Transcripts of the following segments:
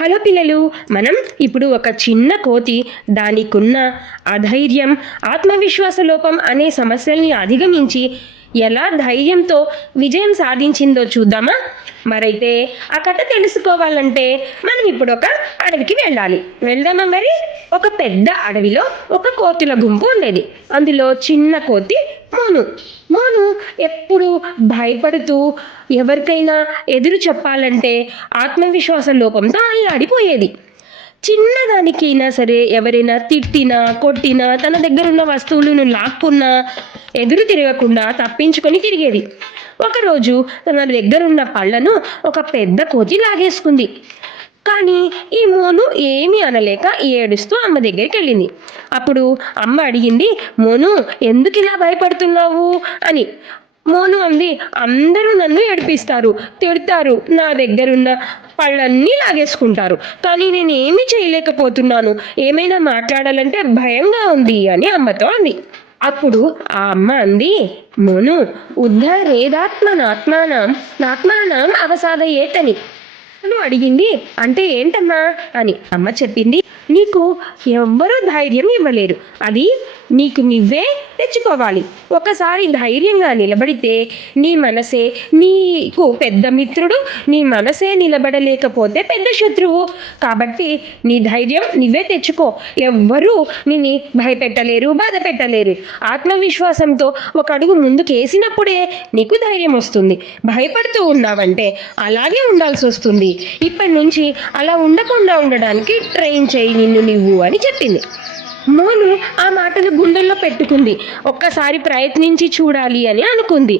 Hello పిల్లలు, మనం ఇప్పుడు ఒక చిన్న కోతి దానికున్న అధైర్యం, ఆత్మవిశ్వాస లోపం అనే సమస్యల్ని అధిగమించి ఎలా ధైర్యంతో విజయం సాధించిందో చూద్దామా? మరైతే ఆ కథ తెలుసుకోవాలంటే మనం ఇప్పుడు ఒక అడవికి వెళ్దామా మరి? ఒక పెద్ద అడవిలో ఒక కోతుల గుంపు ఉండేది. అందులో చిన్న కోతి మోను. మోను ఎప్పుడు భయపడుతూ ఎవరికైనా ఎదురు చెప్పాలంటే ఆత్మవిశ్వాస లోపంతో అల్లాడిపోయేది. చిన్నదానికైనా సరే ఎవరైనా తిట్టినా కొట్టినా తన దగ్గర ఉన్న వస్తువులను లాక్కున్నా ఎదురు తిరగకుండా తప్పించుకొని తిరిగేది. ఒకరోజు తన దగ్గరున్న పళ్ళను ఒక పెద్ద కోతి లాగేసుకుంది. కానీ ఈ మోను ఏమీ అనలేక ఏడుస్తూ అమ్మ దగ్గరికి వెళ్ళింది. అప్పుడు అమ్మ అడిగింది, మోను ఎందుకు ఇలా భయపడుతున్నావు అని. మోను అంది, అందరూ నన్ను ఏడిపిస్తారు, తిడతారు, నా దగ్గరున్న పళ్ళన్నీ లాగేసుకుంటారు, కానీ నేను ఏమీ చేయలేకపోతున్నాను, ఏమైనా మాట్లాడాలంటే భయంగా ఉంది అని అమ్మతో అంది. అప్పుడు ఆ అమ్మ అంది, మోను ఉద్ధరేదాత్మనాత్మానం నాత్మానం అవసాదయేతని. అని అడిగింది, అంటే ఏంటమ్మా అని. అమ్మ చెప్పింది, నీకు ఎవ్వరూ ధైర్యం ఇవ్వలేరు, అది నీకు నువ్వే తెచ్చుకోవాలి. ఒకసారి ధైర్యంగా నిలబడితే నీ మనసే నీకు పెద్ద మిత్రుడు, నీ మనసే నిలబడలేకపోతే పెద్ద శత్రువు. కాబట్టి నీ ధైర్యం నువ్వే తెచ్చుకో. ఎవ్వరూ నిన్ను భయపెట్టలేరు, బాధ పెట్టలేరు. ఆత్మవిశ్వాసంతో ఒక అడుగు ముందుకు వేసినప్పుడే నీకు ధైర్యం వస్తుంది. భయపడుతూ ఉన్నావంటే అలాగే ఉండాల్సి వస్తుంది. ఇప్పటి నుంచి అలా ఉండకుండా ఉండడానికి ట్రైన్ చేయి నిన్ను నువ్వు అని చెప్పింది. మోను ఆ మాటలు గుండెల్లో పెట్టుకుంది. ఒక్కసారి ప్రయత్నించి చూడాలి అని అనుకుంది.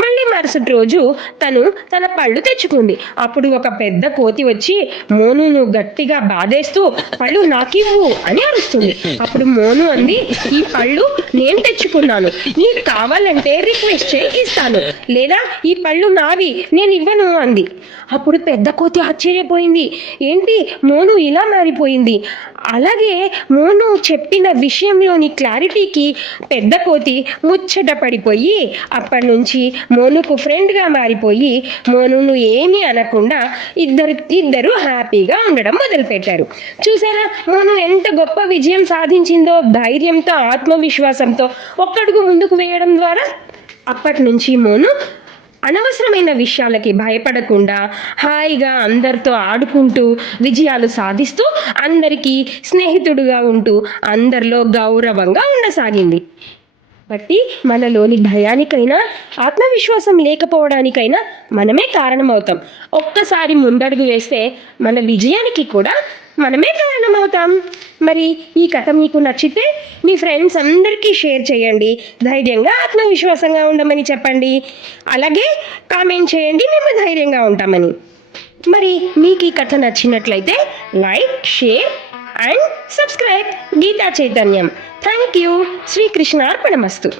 మళ్ళీ మరుసటి రోజు తన పళ్ళు తెచ్చుకుంది. అప్పుడు ఒక పెద్ద కోతి వచ్చి మోనును గట్టిగా బాధేస్తూ పళ్ళు నాకివ్వు అని అరుస్తుంది. అప్పుడు మోను అంది, ఈ పళ్ళు నేను తెచ్చుకున్నాను, నీకు కావాలంటే రిక్వెస్ట్ చేయి ఇస్తాను, లేదా ఈ పళ్ళు నావి, నేను ఇవ్వను అంది. అప్పుడు పెద్ద కోతి ఆశ్చర్యపోయింది, ఏంటి మోను ఇలా మారిపోయింది? అలాగే మోను చెప్పిన విషయంలోని క్లారిటీకి పెద్ద కోతి ముచ్చట పడిపోయి అప్పటి నుంచి మోనుకు ఫ్రెండ్గా మారిపోయి మోనును ఏమీ అనకుండా ఇద్దరు హ్యాపీగా ఉండడం మొదలుపెట్టారు. చూసారా మోను ఎంత గొప్ప విజయం సాధించిందో? ధైర్యంతో, ఆత్మవిశ్వాసంతో ఒక్కడుగు ముందుకు వేయడం ద్వారా. అప్పటి నుంచి మోను అనవసరమైన విషయాలకి భయపడకుండా హాయిగా అందరితో ఆడుకుంటూ విజయాలు సాధిస్తూ అందరికీ స్నేహితుడుగా ఉంటూ అందరిలో గౌరవంగా ఉండసాగింది. బట్టి మనలోని భయానికైనా ఆత్మవిశ్వాసం లేకపోవడానికైనా మనమే కారణమవుతాం. ఒక్కసారి ముందడుగు వేస్తే మన విజయానికి కూడా మనమే కారణమవుతాం. మరి ఈ కథ మీకు నచ్చితే మీ ఫ్రెండ్స్ అందరికీ షేర్ చేయండి. ధైర్యంగా ఆత్మవిశ్వాసంగా ఉండమని చెప్పండి. అలాగే కామెంట్ చేయండి, మేము ధైర్యంగా ఉంటామని. మరి మీకు ఈ కథ నచ్చినట్లయితే like, share and subscribe Geetha Chaitanyam. Thank you. శ్రీకృష్ణార్పణమస్తు.